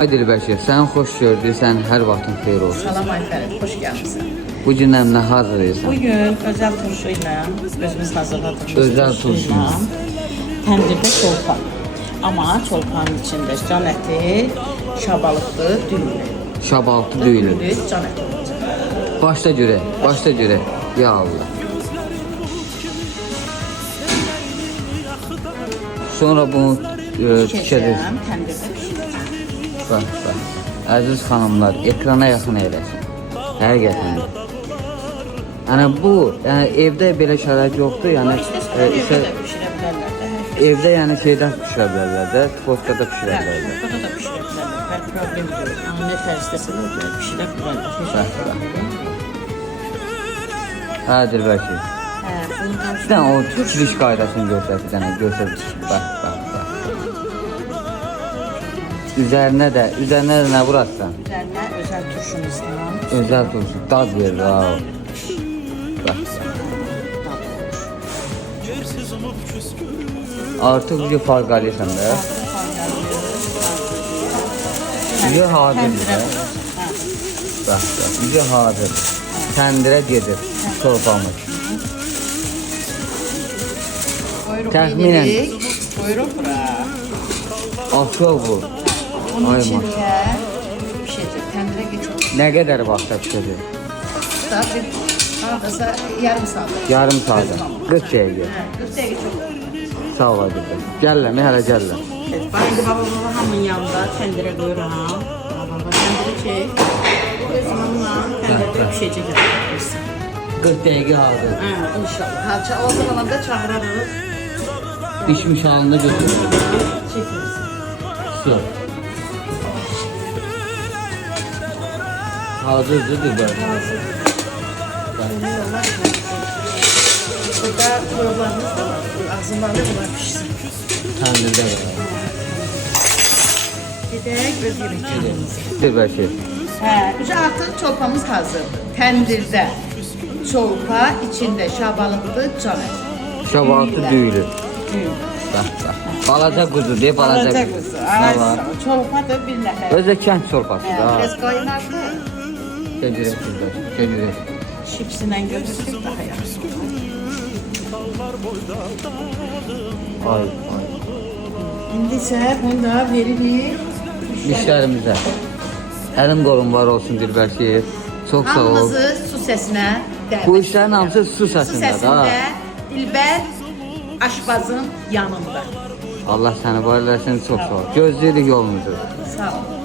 Ay Dilbəşir, sən xoş gördük, sən hər vaxtın xeyir olsun. Salam Ayfərid, xoş gəlmişsən. Bu gün nə hazırlayırsan? Bugün özel turşu ilə özümüz hazırladığımız Özel turşu. Təndirdə çolpa. Amma çolpanın içində can əti, şabalıqdır, düyülü. Şabaltı düyülü. Düyülü, can əti olacaq. Başda görək, başda görək. Ya Allah. Sonra bunu tikəcək. Keçəcəm, təndirdə pişirəcəm. Bax, bax. Əziz xanımlar, ekrana yaxın əyləsin. Həqiqətən. Yəni bu, evdə belə şərait yoxdur, yəni İstəsələr evdə də pişirə bilərlər də. evdə yəni şeydə pişirə bilərlər də, tikotkada pişirə bilərlər. Burada da pişirə bilərlər, hər problem yox. Amma nə tər istəsələr pişirə bilərlər. Heç problem yox. Hə, Dilbəşir. Hə, bundan Bir dənə o tikiliş qaydasını göstər, bir dənə göstər. Bax, bax, bax. Üzərinə də nə vurarsan? üzərinə özəl turşumuzdan Özəl turşu, dad verir ha. Bax. Artıq bir farq alırsan da. Bir hazırdır da. Bax, bax, bir hazır. Təndirə gedir çorpamız. Təxminən. Buyurun bura. Açıq bu. Bunun Ay içində pişəcək, təndirə geçəcək. Nə qədər vaxta pişəcək? Daha bir hardasa yarım saat. Yarım saata. 40 dəqiqə. 40 dəqiqə çox. Sağ ol Adilbə. Gəlləm, hələ gəlləm. Evet, bax indi baba hamının yanında təndirə qoyuram. Baba təndiri çək. Öz zamanla təndirdə pişəcək. 40 dəqiqə hazır. Hə, inşallah. Ha, o zaman da çağırarıq. Pişmiş halında götürürüm. Çəkiriz. Su. Hazırdır Dilbə. Burada çorbalarımız da var. Ağzınlarında bunlar pişsin. Təndirdə var. Gedək öz yeməklərimizi. Dilbəşir. Hə, üzə artıq çolpamız hazırdır. Təndirdə çolpa, içində şabalıqdır, can əti. Şabaltı düyülü. Düyün. Bax, bax. Balaca quzu deyə balaca Balaca quzu. quzu. Nə Ay, var? çolpa da bir nəfər. Özü kənd çorpası da. Biraz qaynardı. Gedirək Dilbəşir, gedirək. Şipsilə götürsək daha yaxşı. Ay, ay. İndi isə bunu da veririk. Dişlərimizə. Əlim qolum var olsun Dilbəşir. Çox sağ ol. Hamımızı su səsinə dəvət Bu işlərin hamısı su Su səsində da. səsində Dilbər aşbazın yanında. Allah səni var eləsin, çox sağ ol. Gözləyirik yolunuzu. Sağ ol.